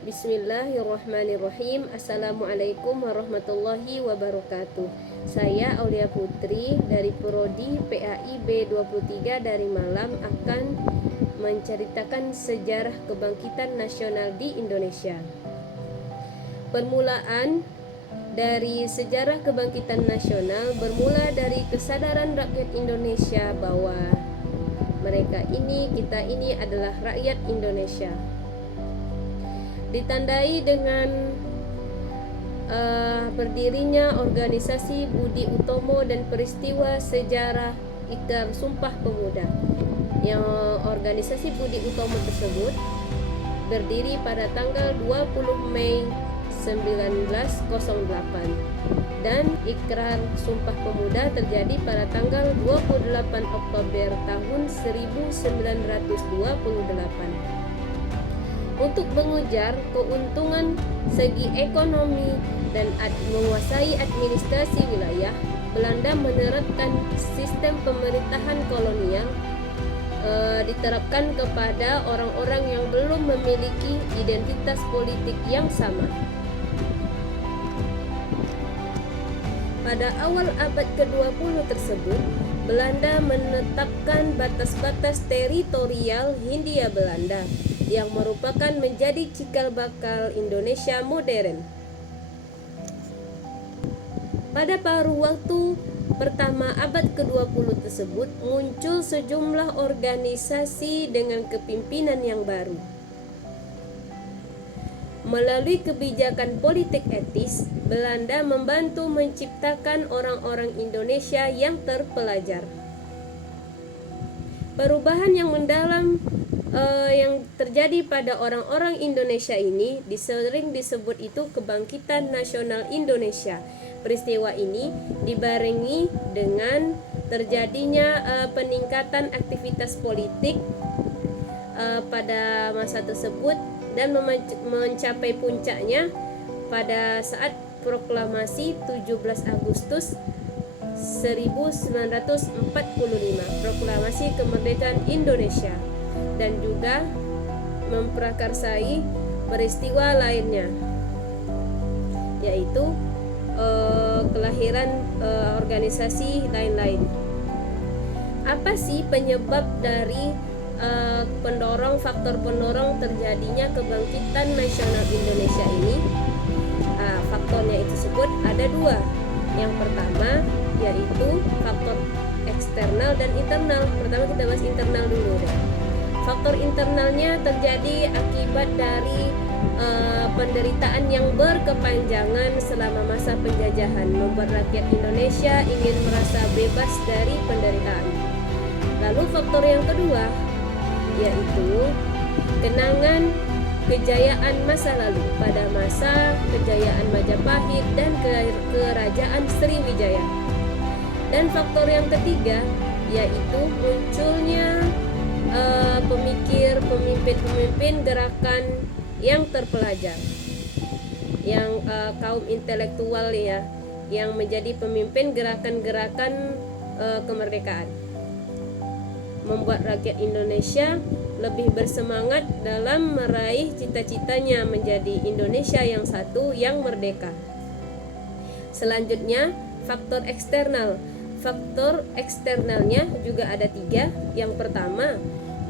Bismillahirrahmanirrahim. Assalamualaikum warahmatullahi wabarakatuh. Saya Aulia Putri dari Prodi PAI B23 dari Malam akan menceritakan sejarah kebangkitan nasional di Indonesia. Permulaan dari sejarah kebangkitan nasional bermula dari kesadaran rakyat Indonesia bahwa kita ini adalah rakyat Indonesia. Ditandai dengan berdirinya organisasi Budi Utomo dan peristiwa sejarah Ikrar Sumpah Pemuda. Yang organisasi Budi Utomo tersebut berdiri pada tanggal 20 Mei 1908 dan Ikrar Sumpah Pemuda terjadi pada tanggal 28 Oktober tahun 1928. Untuk mengejar keuntungan segi ekonomi dan menguasai administrasi wilayah, Belanda menerapkan sistem pemerintahan kolonial diterapkan kepada orang-orang yang belum memiliki identitas politik yang sama. Pada awal abad ke-20 tersebut, Belanda menetapkan batas-batas teritorial Hindia Belanda yang merupakan menjadi cikal bakal Indonesia modern. Pada paruh waktu pertama abad ke-20 tersebut muncul sejumlah organisasi dengan kepimpinan yang baru. Melalui kebijakan politik etis, Belanda membantu menciptakan orang-orang Indonesia yang terpelajar. Perubahan yang mendalam yang terjadi pada orang-orang Indonesia ini sering disebut itu kebangkitan nasional Indonesia. Peristiwa ini dibarengi dengan terjadinya peningkatan aktivitas politik pada masa tersebut dan mencapai puncaknya pada saat proklamasi 17 Agustus 1945, proklamasi kemerdekaan Indonesia, dan juga memprakarsai peristiwa lainnya, yaitu kelahiran organisasi lain-lain. Apa sih penyebab dari faktor pendorong terjadinya kebangkitan nasional Indonesia ini? Faktornya itu sebut ada dua. Yang pertama yaitu faktor eksternal dan internal. Pertama kita bahas internal dulu deh. Faktor internalnya terjadi akibat dari penderitaan yang berkepanjangan selama masa penjajahan, membuat rakyat Indonesia ingin merasa bebas dari penderitaan. Lalu faktor yang kedua yaitu kenangan kejayaan masa lalu pada masa kejayaan Majapahit dan kerajaan Sriwijaya. Dan faktor yang ketiga yaitu munculnya pemimpin-pemimpin gerakan yang terpelajar, yang kaum intelektual ya, yang menjadi pemimpin gerakan-gerakan kemerdekaan, membuat rakyat Indonesia lebih bersemangat dalam meraih cita-citanya menjadi Indonesia yang satu, yang merdeka. Selanjutnya faktor eksternal. Faktor eksternalnya juga ada tiga. Yang pertama,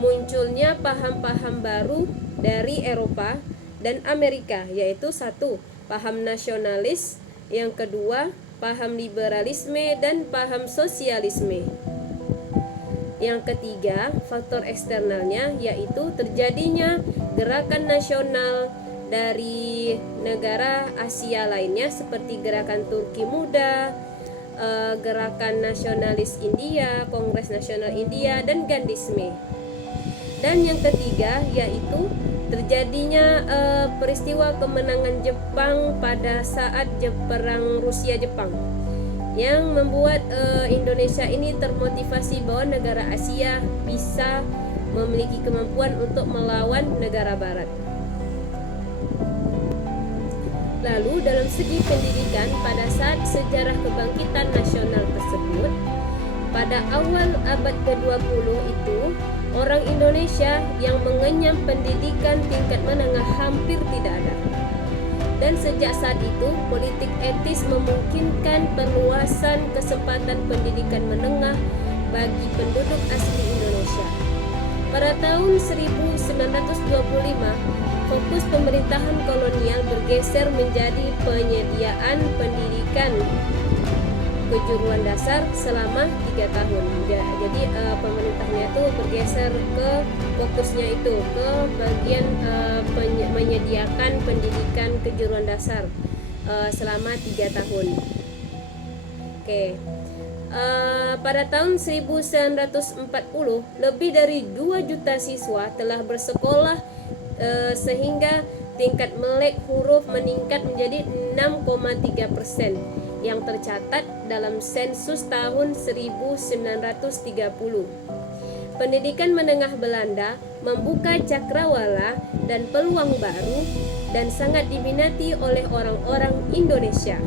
munculnya paham-paham baru dari Eropa dan Amerika, yaitu satu, paham nasionalis, yang kedua, paham liberalisme dan paham sosialisme. Yang ketiga, faktor eksternalnya yaitu terjadinya gerakan nasional dari negara Asia lainnya seperti gerakan Turki Muda, gerakan nasionalis India, Kongres Nasional India, dan Gandhisme. Dan yang ketiga yaitu terjadinya peristiwa kemenangan Jepang pada saat perang Rusia-Jepang, yang membuat Indonesia ini termotivasi bahwa negara Asia bisa memiliki kemampuan untuk melawan negara Barat. Lalu dalam segi pendidikan, pada saat sejarah kebangkitan nasional tersebut, pada awal abad ke-20 itu orang Indonesia yang mengenyam pendidikan tingkat menengah hampir tidak ada. dan sejak saat itu politik etis memungkinkan perluasan kesempatan pendidikan menengah bagi penduduk asli Indonesia. Pada tahun 1925, fokus pemerintahan kolonial bergeser menjadi penyediaan pendidikan kejuruan dasar selama 3 tahun. Jadi pemerintahnya itu bergeser ke fokusnya itu ke bagian menyediakan pendidikan kejuruan dasar selama 3 tahun. Oke. Pada tahun 1940 lebih dari 2 juta siswa telah bersekolah sehingga tingkat melek huruf meningkat menjadi 6,3% yang tercatat dalam sensus tahun 1930. Pendidikan menengah Belanda membuka cakrawala dan peluang baru dan sangat diminati oleh orang-orang Indonesia.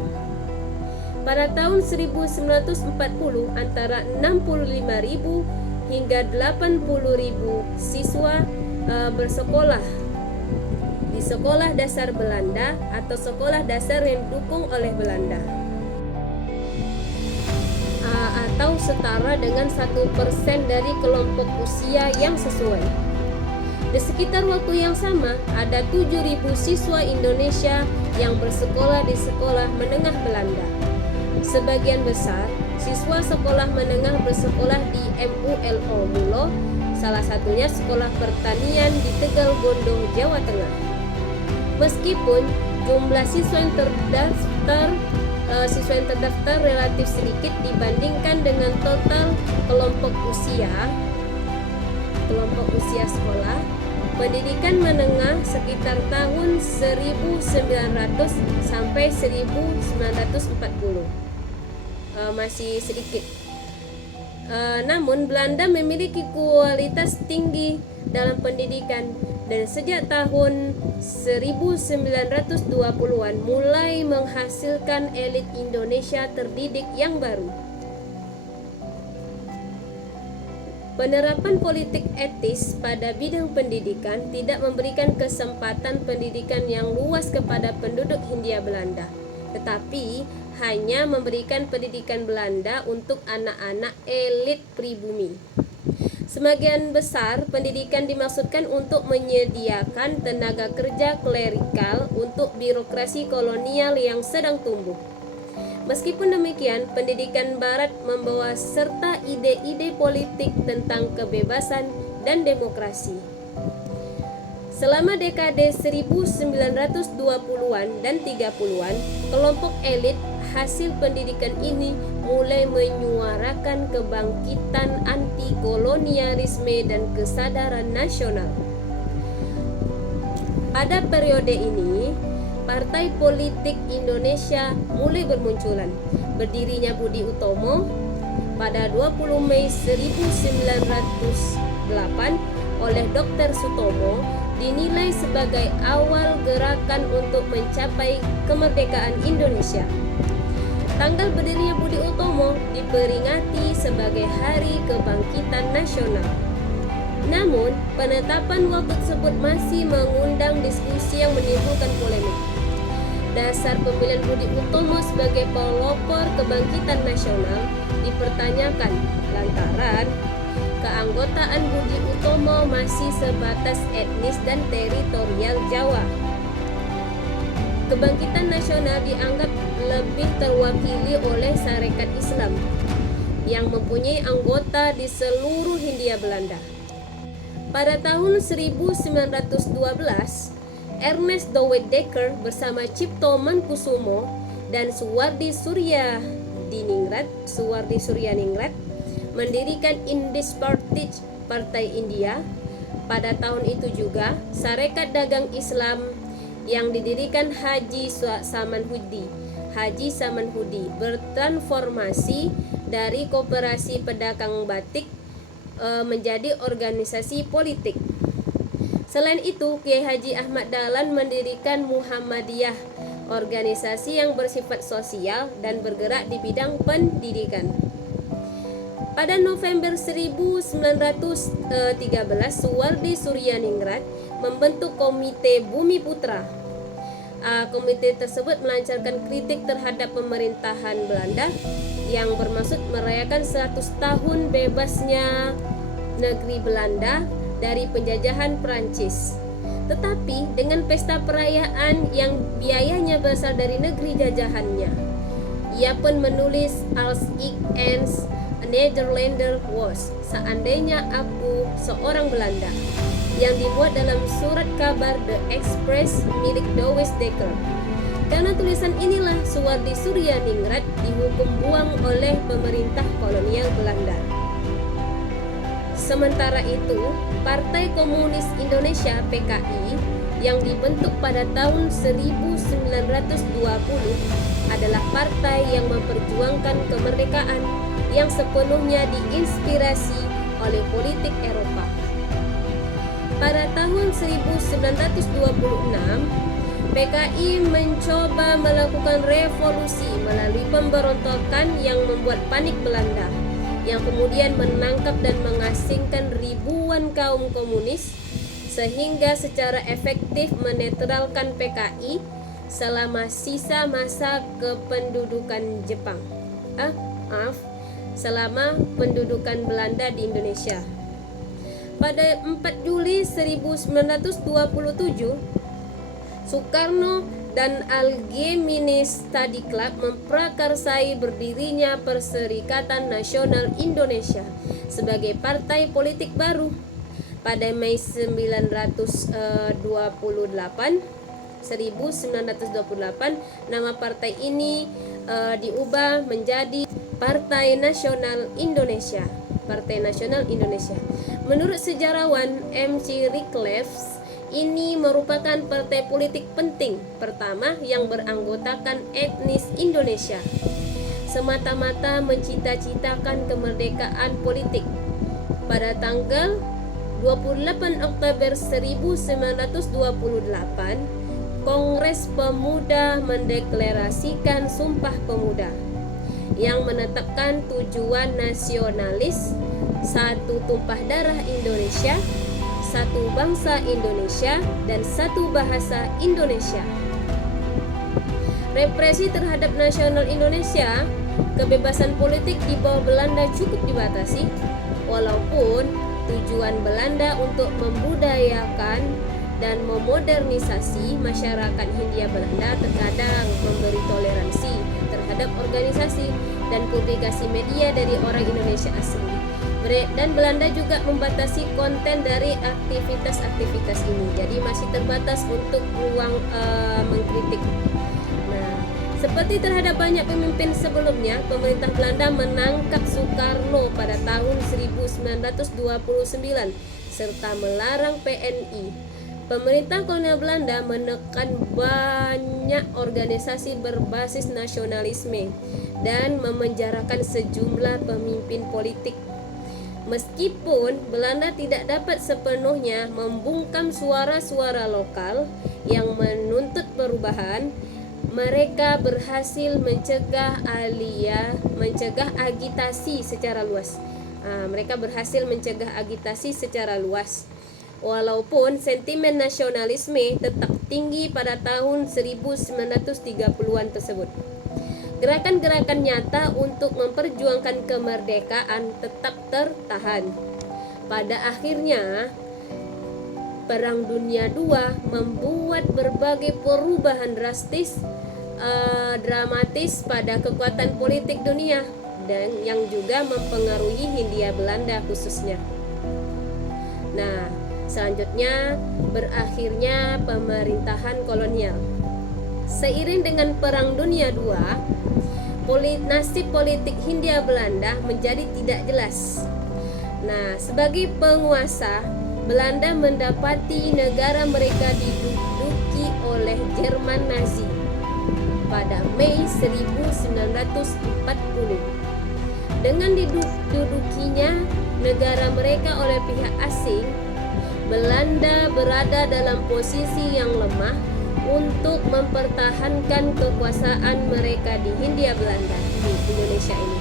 Pada tahun 1940 antara 65.000 hingga 80.000 siswa bersekolah di sekolah dasar Belanda atau sekolah dasar yang didukung oleh Belanda, atau setara dengan 1% dari kelompok usia yang sesuai. Di sekitar waktu yang sama, ada 7.000 siswa Indonesia yang bersekolah di sekolah menengah Belanda. Sebagian besar siswa sekolah menengah bersekolah di MULO Mulo, salah satunya sekolah pertanian di Tegal Gondong, Jawa Tengah. Meskipun jumlah siswa yang terdaftar relatif sedikit dibandingkan dengan total kelompok usia sekolah, pendidikan menengah sekitar tahun 1900 sampai 1940 masih sedikit. Namun Belanda memiliki kualitas tinggi dalam pendidikan dan sejak tahun 1920-an mulai menghasilkan elit Indonesia terdidik yang baru. Penerapan politik etis pada bidang pendidikan tidak memberikan kesempatan pendidikan yang luas kepada penduduk Hindia Belanda, tetapi hanya memberikan pendidikan Belanda untuk anak-anak elit pribumi. Sebagian besar pendidikan dimaksudkan untuk menyediakan tenaga kerja klerikal untuk birokrasi kolonial yang sedang tumbuh. Meskipun demikian, pendidikan Barat membawa serta ide-ide politik tentang kebebasan dan demokrasi. Selama dekade 1920-an dan 30-an, kelompok elit hasil pendidikan ini mulai menyuarakan kebangkitan anti-kolonialisme dan kesadaran nasional. Pada periode ini, partai politik Indonesia mulai bermunculan. Berdirinya Budi Utomo pada 20 Mei 1908 oleh Dr. Sutomo dinilai sebagai awal gerakan untuk mencapai kemerdekaan Indonesia. Tanggal berdirinya Budi Utomo diperingati sebagai Hari Kebangkitan Nasional. Namun, penetapan waktu tersebut masih mengundang diskusi yang menimbulkan polemik. Dasar pemilihan Budi Utomo sebagai pelopor kebangkitan nasional dipertanyakan lantaran keanggotaan Budi Utomo masih sebatas etnis dan teritorial Jawa. Kebangkitan nasional dianggap lebih terwakili oleh Sarekat Islam yang mempunyai anggota di seluruh Hindia Belanda. Pada tahun 1912, Ernest Dowet Dekker bersama Cipto Mangunkusumo dan Suwardi Suryaningrat mendirikan Indis Party Partai India. Pada tahun itu juga Sarekat Dagang Islam yang didirikan Haji Samanhudi bertransformasi dari koperasi pedagang batik menjadi organisasi politik. Selain itu, Kiai Haji Ahmad Dahlan mendirikan Muhammadiyah, organisasi yang bersifat sosial dan bergerak di bidang pendidikan. Pada November 1913, Suwardi Suryaningrat membentuk Komite Bumi Putra. Komite tersebut melancarkan kritik terhadap pemerintahan Belanda yang bermaksud merayakan 100 tahun bebasnya negeri Belanda dari penjajahan Prancis. Tetapi dengan pesta perayaan yang biayanya berasal dari negeri jajahannya. Ia pun menulis Als ik eens een Nederlander was, seandainya aku seorang Belanda, yang dimuat dalam surat kabar The Express milik Douwe Dekker. Karena tulisan inilah Suwardi Suryaningrat dihukum buang oleh pemerintah kolonial Belanda. Sementara itu, Partai Komunis Indonesia (PKI) yang dibentuk pada tahun 1920 adalah partai yang memperjuangkan kemerdekaan yang sepenuhnya diinspirasi oleh politik Eropa. Pada tahun 1926, PKI mencoba melakukan revolusi melalui pemberontakan yang membuat panik Belanda, yang kemudian menangkap dan mengasingkan ribuan kaum komunis, sehingga secara efektif menetralkan PKI selama sisa masa kependudukan selama pendudukan Belanda di Indonesia. Pada 4 Juli 1927, Soekarno dan Algemene Study Club memprakarsai berdirinya Perserikatan Nasional Indonesia sebagai partai politik baru. Pada Mei 1928, nama partai ini diubah menjadi Partai Nasional Indonesia. Partai Nasional Indonesia. Menurut sejarawan M.C. Rickleff, ini merupakan partai politik penting pertama yang beranggotakan etnis Indonesia, semata-mata mencita-citakan kemerdekaan politik. Pada tanggal 28 Oktober 1928, Kongres Pemuda mendeklarasikan Sumpah Pemuda yang menetapkan tujuan nasionalis, satu tumpah darah Indonesia, satu bangsa Indonesia, dan satu bahasa Indonesia. Represi terhadap nasional Indonesia, kebebasan politik di bawah Belanda cukup dibatasi, walaupun tujuan Belanda untuk membudayakan dan memodernisasi masyarakat Hindia Belanda terkadang memberi toleransi terhadap organisasi dan publikasi media dari orang Indonesia asli. Dan Belanda juga membatasi konten dari aktivitas-aktivitas ini, jadi masih terbatas untuk ruang mengkritik. Nah, seperti terhadap banyak pemimpin sebelumnya, pemerintah Belanda menangkap Soekarno pada tahun 1929 serta melarang PNI. Pemerintah kolonial Belanda menekan banyak organisasi berbasis nasionalisme dan memenjarakan sejumlah pemimpin politik. Meskipun Belanda tidak dapat sepenuhnya membungkam suara-suara lokal yang menuntut perubahan, mereka berhasil mencegah agitasi secara luas. Walaupun sentimen nasionalisme tetap tinggi pada tahun 1930-an tersebut. Gerakan-gerakan nyata untuk memperjuangkan kemerdekaan tetap tertahan. Pada akhirnya, Perang Dunia II membuat berbagai perubahan dramatis pada kekuatan politik dunia dan yang juga mempengaruhi Hindia Belanda khususnya. Nah, selanjutnya berakhirnya pemerintahan kolonial. Seiring dengan Perang Dunia II, nasib politik Hindia Belanda menjadi tidak jelas. Nah, sebagai penguasa, Belanda mendapati negara mereka diduduki oleh Jerman Nazi pada Mei 1940. Dengan didudukinya negara mereka oleh pihak asing, Belanda berada dalam posisi yang lemah untuk mempertahankan kekuasaan mereka di Hindia Belanda di Indonesia ini.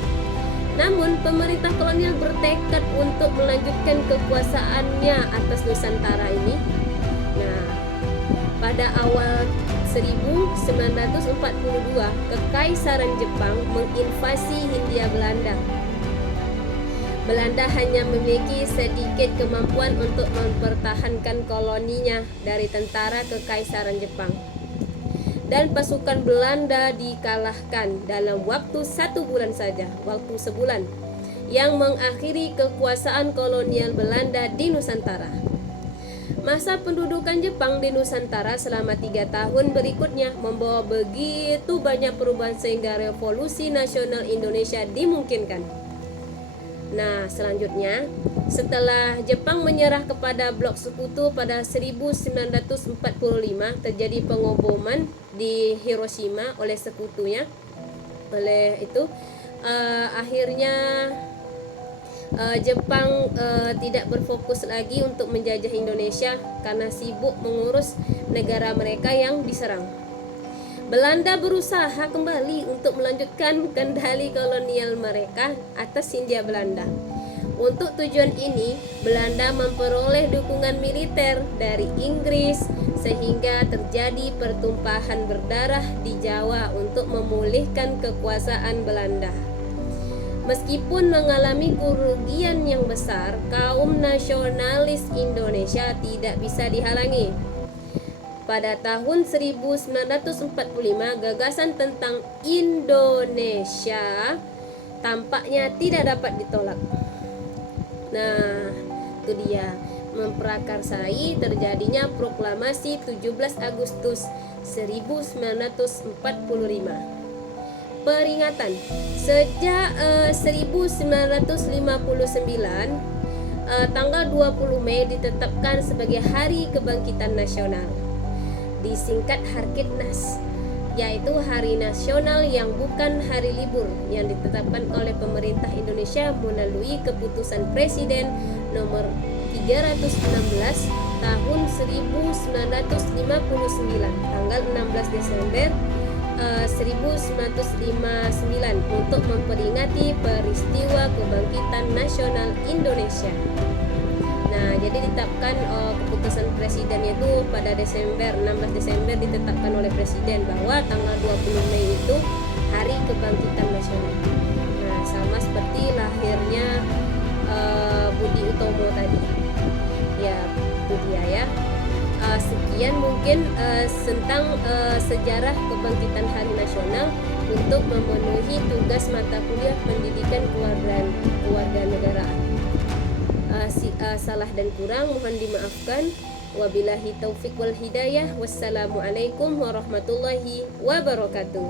Namun pemerintah kolonial bertekad untuk melanjutkan kekuasaannya atas Nusantara ini. Nah, pada awal 1942, Kekaisaran Jepang menginvasi Hindia Belanda. Belanda hanya memiliki sedikit kemampuan untuk mempertahankan koloninya dari tentara Kekaisaran Jepang. Dan pasukan Belanda dikalahkan dalam waktu 1 bulan saja, waktu sebulan, yang mengakhiri kekuasaan kolonial Belanda di Nusantara. Masa pendudukan Jepang di Nusantara selama 3 tahun berikutnya membawa begitu banyak perubahan sehingga revolusi nasional Indonesia dimungkinkan. Nah, selanjutnya, setelah Jepang menyerah kepada blok sekutu pada 1945, terjadi pengoboman di Hiroshima oleh sekutunya. Oleh itu, akhirnya Jepang tidak berfokus lagi untuk menjajah Indonesia karena sibuk mengurus negara mereka yang diserang. Belanda berusaha kembali untuk melanjutkan kendali kolonial mereka atas Hindia Belanda. Untuk tujuan ini, Belanda memperoleh dukungan militer dari Inggris sehingga terjadi pertumpahan berdarah di Jawa untuk memulihkan kekuasaan Belanda. Meskipun mengalami kerugian yang besar, kaum nasionalis Indonesia tidak bisa dihalangi. Pada tahun 1945, gagasan tentang Indonesia tampaknya tidak dapat ditolak. Nah, itu dia, memprakarsai terjadinya proklamasi 17 Agustus 1945. Peringatan, sejak 1959, tanggal 20 Mei ditetapkan sebagai Hari Kebangkitan Nasional, disingkat Harkitnas, yaitu hari nasional yang bukan hari libur yang ditetapkan oleh pemerintah Indonesia melalui keputusan Presiden nomor 316 tahun 1959 tanggal 16 Desember 1959 untuk memperingati peristiwa kebangkitan nasional Indonesia. Nah, jadi ditetapkan keputusan presiden itu pada 16 Desember ditetapkan oleh presiden bahwa tanggal 20 Mei itu hari kebangkitan nasional. Nah, sama seperti lahirnya Budi Utomo tadi. Ya, itu dia ya. Sekian mungkin tentang sejarah kebangkitan Hari Nasional untuk memenuhi tugas mata kuliah pendidikan kewarganegaraan. Salah dan kurang mohon dimaafkan. Wabillahi taufik wal hidayah. Wassalamualaikum warahmatullahi wabarakatuh.